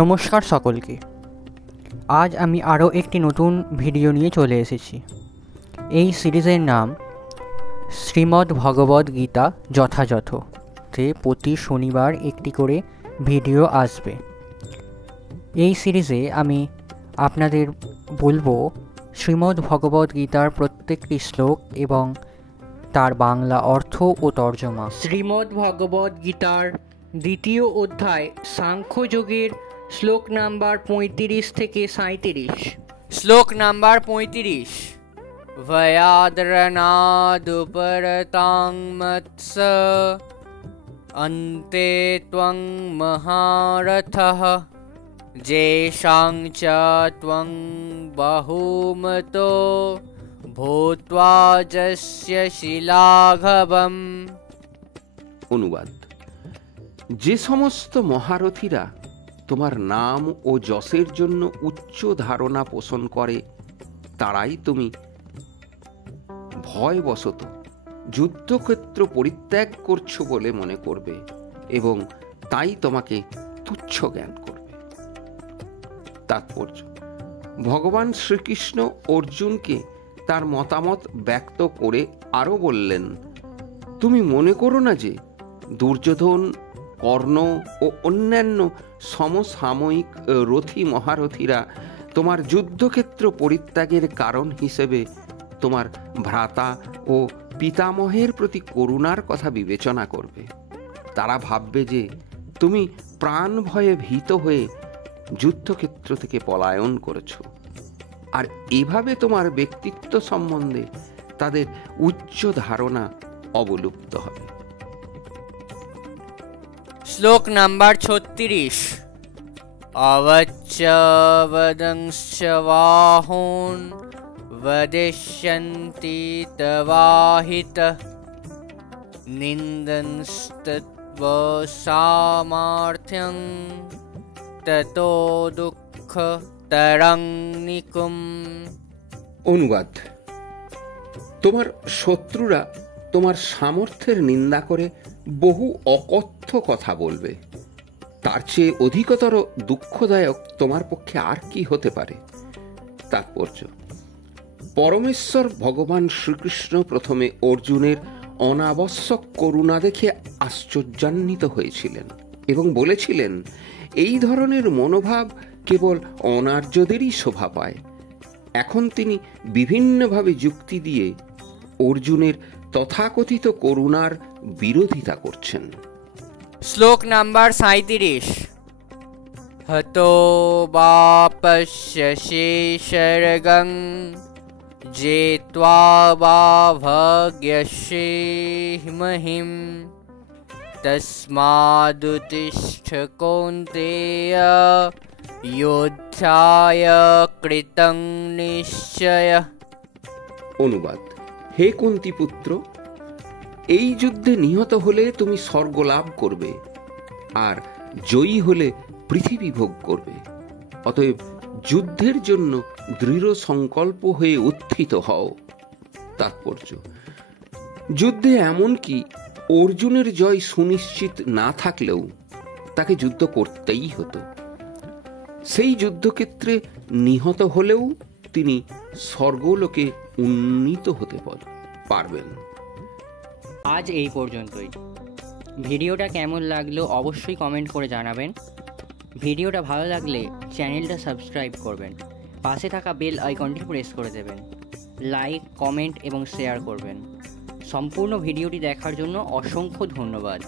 নমস্কার সকলকে। আজ আমি আরও একটি নতুন ভিডিও নিয়ে চলে এসেছি। এই সিরিজের নাম শ্রীমদ্ ভগবদ্ গীতা যথাযথ, তে প্রতি শনিবার একটি করে ভিডিও আসবে। এই সিরিজে আমি আপনাদের বলবো শ্রীমদ্ ভগবদ্ গীতার প্রত্যেকটি শ্লোক এবং তার বাংলা অর্থ ও তর্জমা। শ্রীমদ্ ভগবদ্ গীতার দ্বিতীয় অধ্যায় সাংখ্যযোগের শ্লোক নাম্বার 35 থেকে 37। শ্লোক নাম্বার 35। ভয়াদ্রনাদুপরতাং মৎস অন্তে ত্বং মহারথঃ যেষাং চ ত্বং বহুমতো ভূত্বা যস্য শিলাঘবম। অনুবাদ: যে সমস্ত মহারথীরা তোমার নাম ও যশের জন্য উচ্চ ধারণা পোষণ করে, তারাই তুমি ভয়বশত যুদ্ধক্ষেত্র পরিত্যাগ করছো বলে মনে করবে এবং তাই তোমাকে তুচ্ছ জ্ঞান করবে। তাৎপর্য: ভগবান শ্রীকৃষ্ণ অর্জুনকে তার মতামত ব্যক্ত করে আরও বললেন, তুমি মনে করো না যে দুর্যোধন, কর্ণ ও অন্যান্য সমসাময়িক রথী মহারথীরা তোমার যুদ্ধক্ষেত্র পরিত্যাগের কারণ হিসেবে তোমার ভ্রাতা ও পিতামহের প্রতি করুণার কথা বিবেচনা করবে। তারা ভাববে যে তুমি প্রাণ ভয়ে ভীত হয়ে যুদ্ধক্ষেত্র থেকে পলায়ন করেছ, আর এভাবে তোমার ব্যক্তিত্ব সম্বন্ধে তাদের উচ্চ ধারণা অবলুপ্ত হবে। শ্লোক নাম্বার 36। অবচ্চ বদংশ্চ বাহুন বদিষ্যন্তি তবাহিতঃ নিন্দনস্তব সামর্থ্যং ততো দুঃখ তরঙ্গিকুম। অনুবাদ: তোমার শত্রুরা তোমার সামর্থ্যের নিন্দা করে বহু অকথ্য কথা বলবে। তার চেয়ে অধিকতর দুঃখদায়ক তোমার পক্ষে আর কি হতে পারে? তাৎপর্য: পরমেশ্বর ভগবান শ্রীকৃষ্ণ প্রথমে অর্জুনের অনাবশ্যক করুণা দেখে আশ্চর্যান্বিত হয়েছিলেন এবং বলেছিলেন, এই ধরনের মনোভাব কেবল অনার্যদেরই শোভা পায়। এখন তিনি বিভিন্নভাবে যুক্তি দিয়ে অর্জুনের তথাকথিত করুণার বিরোধিতা করছেন। শ্লোক নাম্বার 37। হতো বাপস্য শেষর্গং জেত্বা বা ভগ্যসীমহিম তস্মাদুতিষ্ঠ কৌন্তেয় যোদ্ধায় কৃতং নিশ্চয়ঃ। অনুবাদ: হে কুন্তিপুত্র, এই যুদ্ধে নিহত হলে তুমি স্বর্গ লাভ করবে, আর জয়ী হলে পৃথিবী ভোগ করবে। অতএব যুদ্ধের জন্য দৃঢ় সংকল্প হয়ে উত্থিত হও। তাৎপর্য: যুদ্ধে এমনকি অর্জুনের জয় সুনিশ্চিত না থাকলেও তাকে যুদ্ধ করতেই হতো। সেই যুদ্ধক্ষেত্রে নিহত হলেও তিনি স্বর্গলোকে উন্নীত হতে পারবেন। আজ এই পর্যন্তই। ভিডিওটা কেমন লাগলো অবশ্যই কমেন্ট করে জানাবেন। ভিডিওটা ভালো লাগলে চ্যানেলটা সাবস্ক্রাইব করবেন, পাশে থাকা বেল আইকনটি প্রেস করে দেবেন, লাইক, কমেন্ট এবং শেয়ার করবেন। সম্পূর্ণ ভিডিওটি দেখার জন্য অসংখ্য ধন্যবাদ।